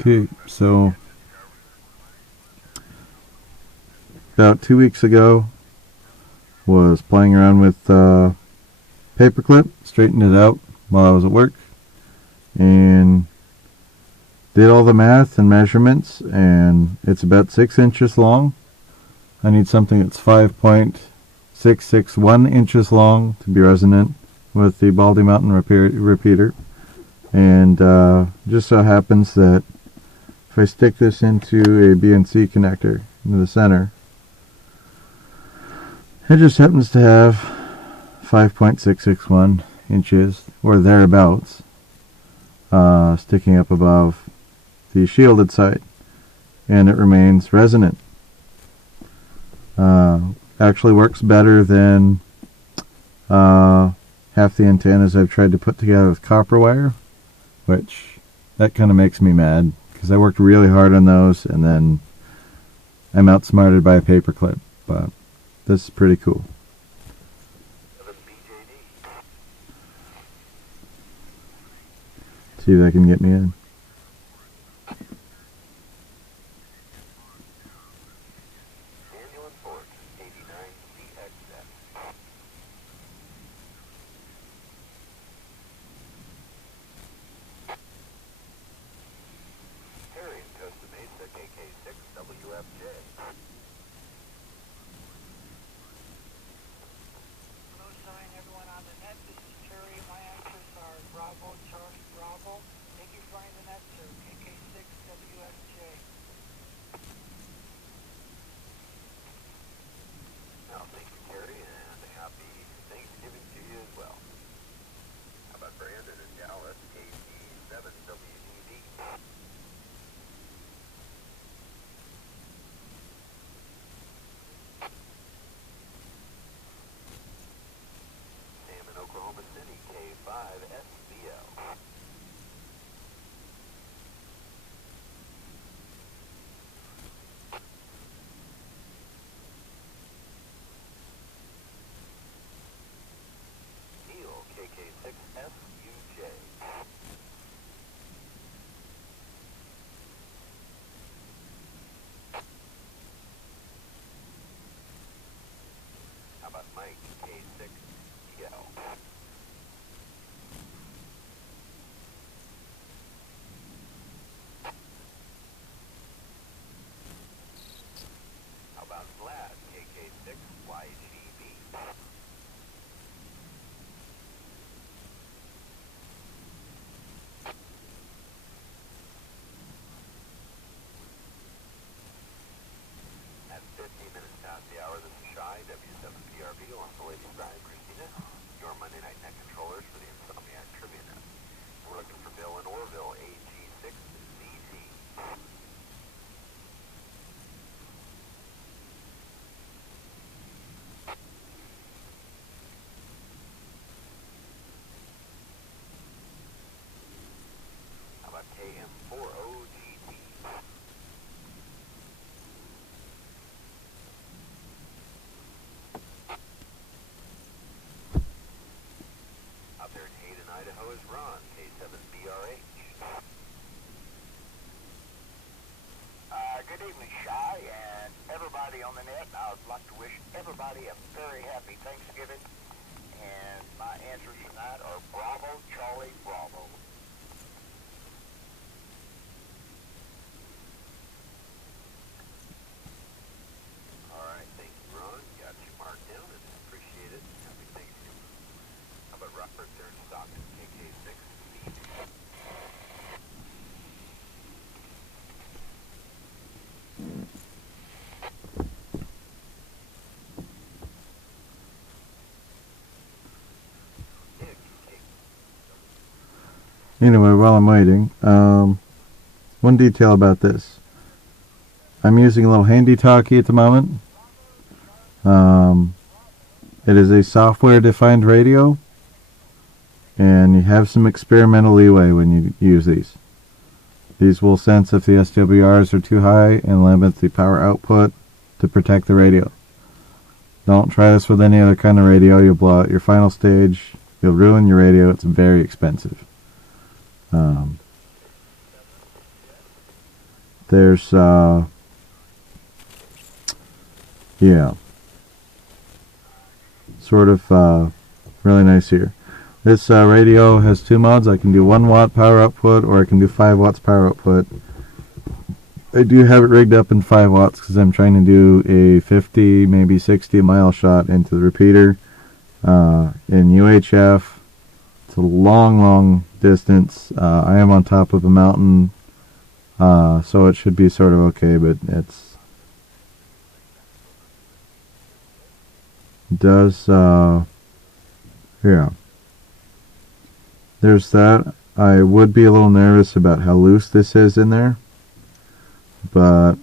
Okay, so about 2 weeks ago, was playing around with Paperclip, straightened it out while I was at work, and did all the math and measurements, and it's about 6 inches long. I need something that's 5.661 inches long to be resonant with the Baldy Mountain repeater. And just so happens that if I stick this into a BNC connector into the center, it just happens to have 5.661 inches or thereabouts sticking up above the shielded side, and it remains resonant. Actually works better than half the antennas I've tried to put together with copper wire, which that kind of makes me mad because I worked really hard on those and then I'm outsmarted by a paperclip. But this is pretty cool. See if I can get me in. Good evening, Shy, and everybody on the net. I would like to wish everybody a very happy Thanksgiving. And my answers tonight are Bravo, Charlie, Bravo. All right, thank you, Ron. Got you marked down and appreciate it. Happy Thanksgiving. How about Robert there in Stockton, KK6? Anyway, while I'm waiting, one detail about this. I'm using a little handy talkie at the moment. It is a software-defined radio, and you have some experimental leeway when you use these. These will sense if the SWRs are too high and limit the power output to protect the radio. Don't try this with any other kind of radio. You'll blow out your final stage. You'll ruin your radio. It's very expensive. There's, yeah, sort of really nice here. This radio has two modes. I can do 1 watt power output, or I can do 5 watts power output. I do have it rigged up in 5 watts because I'm trying to do a 50, maybe 60 mile shot into the repeater in UHF. It's a long distance. I am on top of a mountain, so it should be sort of okay, but does, yeah. There's that. I would be a little nervous about how loose this is in there, but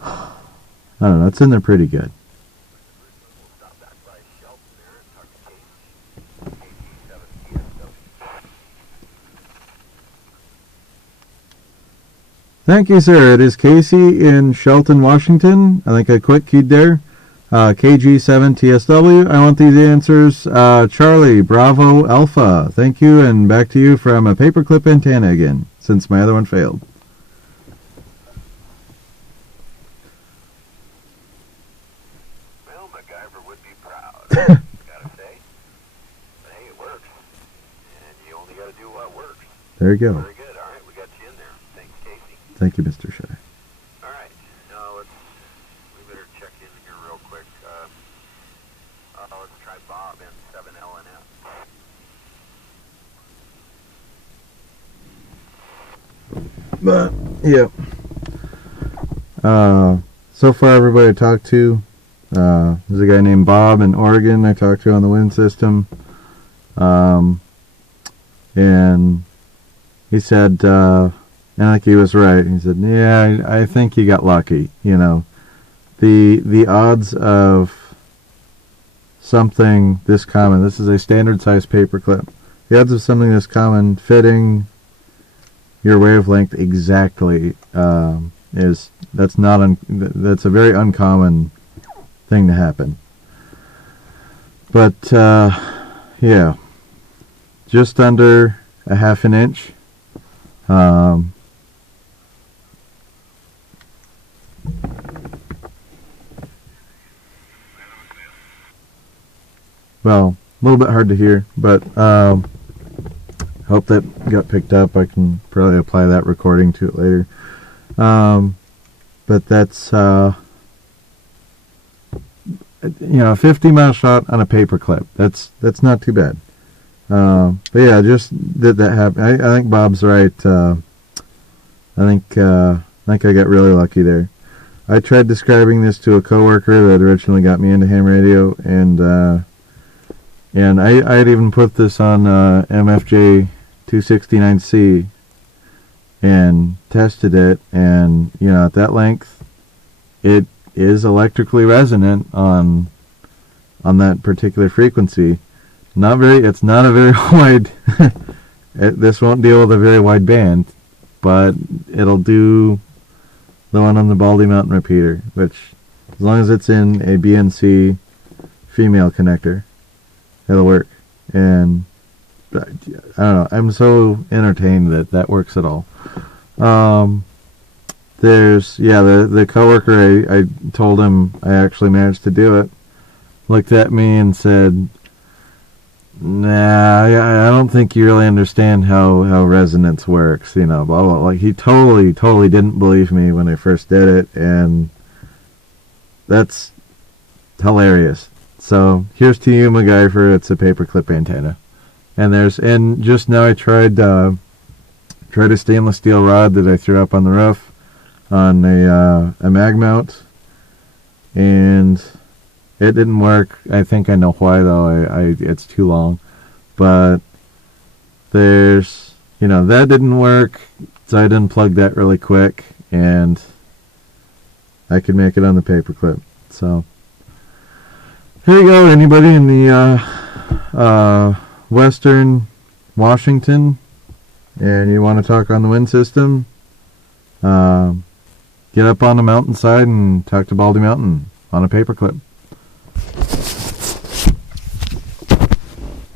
I don't know, it's in there pretty good. Thank you, sir. It is Casey in Shelton, Washington. I think I quick keyed there. KG7TSW. I want these answers. Charlie, Bravo, Alpha. Thank you, and back to you from a paperclip antenna again, since my other one failed. Well, MacGyver would be proud, gotta say. But hey, it works. And you only gotta do what works. There you go. Very good. All right, we got you in there. Thanks, Casey. Thank you, Mr. Shea. All right. Now we better check in here real quick. Let's try Bob in 7LNF. But yeah. So far, everybody I talked to, there's a guy named Bob in Oregon I talked to on the wind system, and he said, and like he was right. He said, "Yeah, I think you got lucky. You know, the odds of something this common. This is a standard size paperclip. The odds of something this common fitting your wavelength exactly that's a very uncommon thing to happen. But yeah, just under a half an inch. Well, a little bit hard to hear, but hope that got picked up. I can probably apply that recording to it later. But that's, a 50-mile shot on a paperclip. That's not too bad. But yeah, just that happened. I think Bob's right. I think I got really lucky there. I tried describing this to a coworker that originally got me into ham radio, and I'd even put this on MFJ 269C and tested it, and at that length, it is electrically resonant on that particular frequency. It's not a very wide. This won't deal with a very wide band, but it'll do the one on the Baldy Mountain repeater, which, as long as it's in a BNC female connector, it'll work. And I don't know, I'm so entertained that works at all. The coworker, I told him I actually managed to do it, looked at me and said, "Nah, I don't think you really understand how resonance works, blah, blah." Like, he totally didn't believe me when I first did it, and that's hilarious. So here's to you, MacGyver. It's a paperclip antenna, and just now I tried a stainless steel rod that I threw up on the roof on a mag mount, and it didn't work. I think I know why, though. It's too long. But there's, that didn't work, so I didn't plug that really quick, and I could make it on the paperclip. So here you go. Anybody in the Western Washington, and you want to talk on the wind system, get up on the mountainside and talk to Baldy Mountain on a paperclip.